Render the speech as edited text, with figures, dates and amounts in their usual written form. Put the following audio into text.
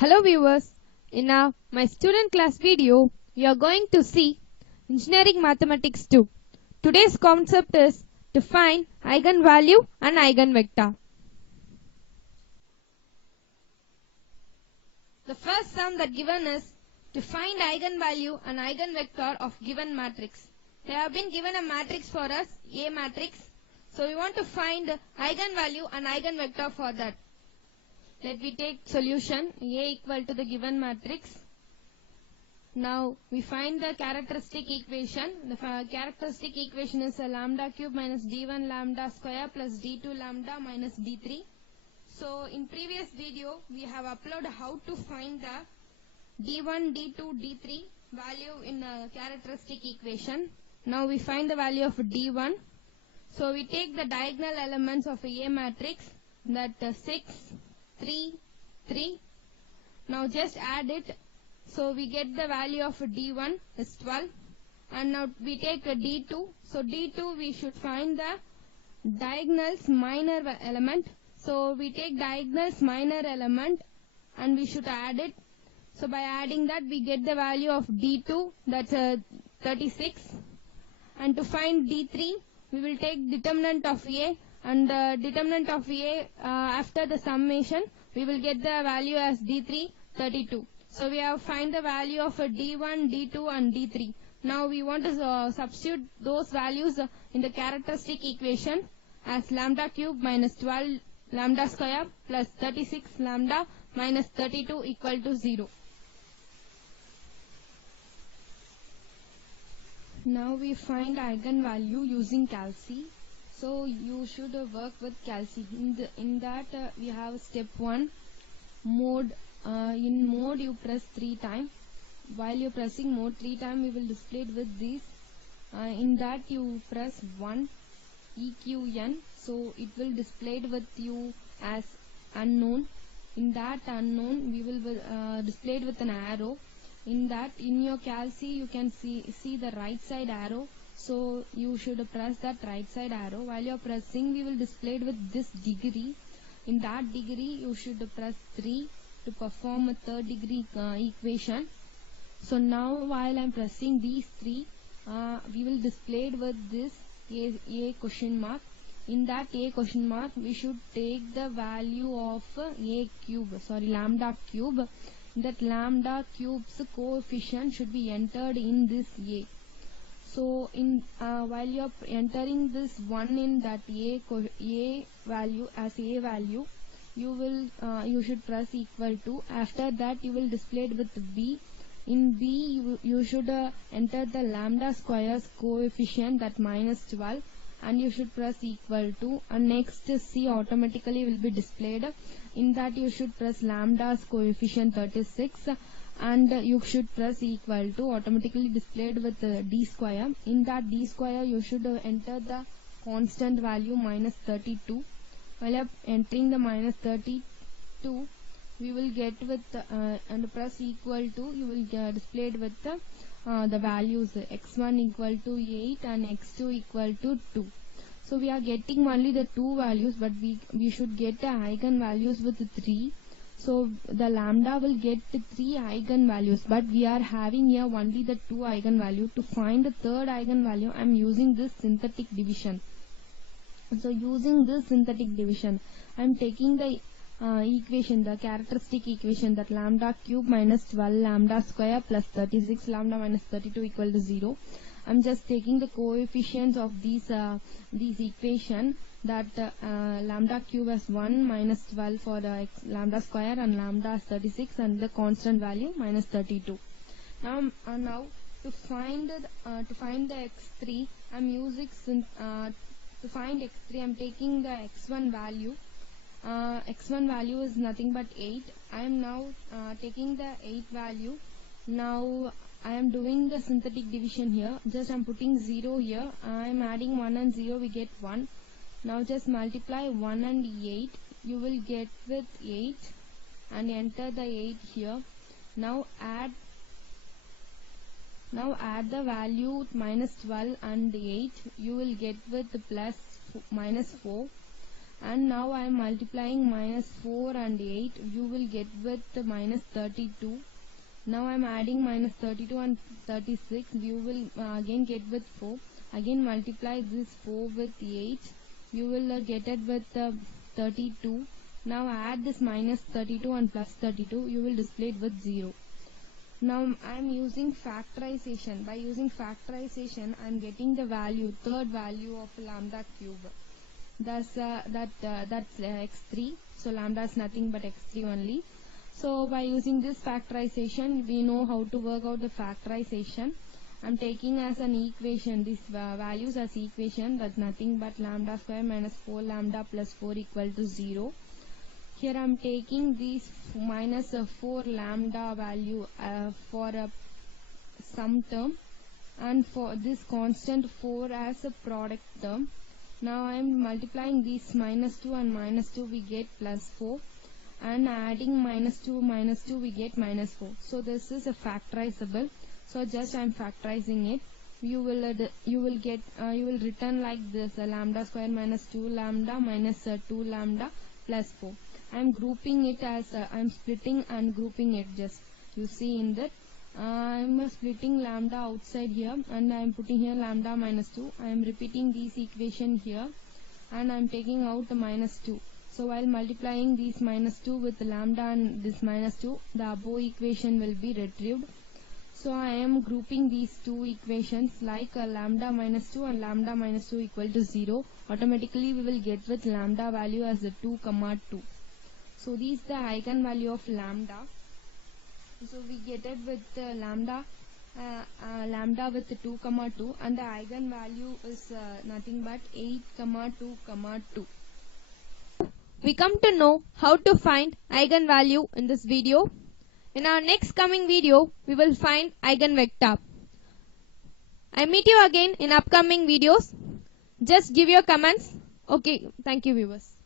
Hello viewers, in my student class video, we are going to see Engineering Mathematics 2. Today's concept is to find eigenvalue and eigenvector. The first sum that given is to find eigenvalue and eigenvector of given matrix. They have been given a matrix for us, A matrix. So we want to find eigenvalue and eigenvector for that. Let me take solution A equal to the given matrix. Now we find the characteristic equation. The characteristic equation is a lambda cube minus d1 lambda square plus d2 lambda minus d3. So in previous video we have uploaded how to find the d1, d2, d3 value in a characteristic equation. Now we find the value of d1. So we take the diagonal elements of a matrix, that 6, 3, 3. Now just add it. So we get the value of d1 is 12. And now we take a d2. So d2 we should find the diagonals minor element. So we take diagonals minor element and we should add it. So by adding that we get the value of d2, that's 36. And to find d3 we will take determinant of A, and the determinant of A after the summation we will get the value as d3 32. So we have find the value of d1, d2 and d3. Now we want to substitute those values in the characteristic equation as lambda cube minus 12 lambda square plus 36 lambda minus 32 equal to 0. Now we find eigenvalue using calci. So you should work with calci. In that we have step 1 mode. In mode you press 3 times. While you pressing mode 3 times we will display it with this. In that you press 1 EQN. So it will display it with you as unknown. In that unknown we will display it with an arrow. In that, in your calci you can see the right side arrow. So you should press that right side arrow. While you are pressing we will display it with this degree. In that degree you should press 3 to perform a third degree equation. So now while I am pressing these 3 we will display it with this a question mark. In that a question mark we should take the value of lambda cube. That lambda cube's coefficient should be entered in this A. So in while you are entering this 1 in that A value as A value, you should press equal to. After that you will display it with B. In B you should enter the lambda square's coefficient, that minus 12, and you should press equal to, and next C automatically will be displayed. In that you should press lambda's coefficient 36 and you should press equal to, automatically displayed with d square. In that d square you should enter the constant value minus 32. While you are entering the minus 32 we will get with and press equal to, you will get displayed with the values x1 equal to 8 and x2 equal to 2. So we are getting only the 2 values, but we should get the eigenvalues with 3. So the lambda will get the 3 eigenvalues, but we are having here only the 2 eigenvalue. To find the third eigenvalue I am using this synthetic division. So using this synthetic division I am taking the equation, the characteristic equation, that lambda cube minus 12 lambda square plus 36 lambda minus 32 equal to 0. I'm just taking the coefficients of these equation, that lambda cube as 1 minus 12 for the lambda square and lambda as 36 and the constant value minus 32. Now to find the x3 I'm using to find x3 I'm taking the x1 value. X1 value is nothing but 8. I am now taking the 8 value. Now I am doing the synthetic division here. Just I am putting 0 here. I am adding 1 and 0, we get 1. Now just multiply 1 and 8. You will get with 8 and enter the 8 here. Now add the value minus 12 and 8. You will get with plus minus 4. and now I am multiplying minus 4 and 8, you will get with minus 32. Now I am adding minus 32 and 36, you will again get with 4. Again multiply this 4 with 8, you will get it with 32. Now add this minus 32 and plus 32, you will display it with 0. Now I am using factorization. By using factorization, I am getting the value, third value of lambda cube. That's x3. So lambda is nothing but x3 only. So by using this factorization, we know how to work out the factorization. I'm taking as an equation these values as equation. That's nothing but lambda square minus 4 lambda plus 4 equal to 0. Here I'm taking these minus 4 lambda value for a sum term, and for this constant 4 as a product term. Now I am multiplying these minus 2 and minus 2, we get plus 4, and adding minus 2 we get minus 4. So this is a factorizable. So just I am factorizing it. You will return like this: lambda square minus 2 lambda minus 2 lambda plus 4. I am grouping it as I am splitting and grouping it. Just you see in that I am splitting lambda outside here, and I am putting here lambda minus 2. I am repeating this equation here, and I am taking out the minus 2. So while multiplying these minus 2 with lambda and this minus 2, the above equation will be retrieved. So I am grouping these two equations like lambda minus 2 and lambda minus 2 equal to 0. Automatically we will get with lambda value as a 2, 2. So this is the eigenvalue of lambda. So we get it with lambda with 2, 2, and the eigenvalue is nothing but 8, 2, 2. We come to know how to find eigenvalue in this video. In our next coming video, we will find eigenvector. I meet you again in upcoming videos. Just give your comments. Okay, thank you viewers.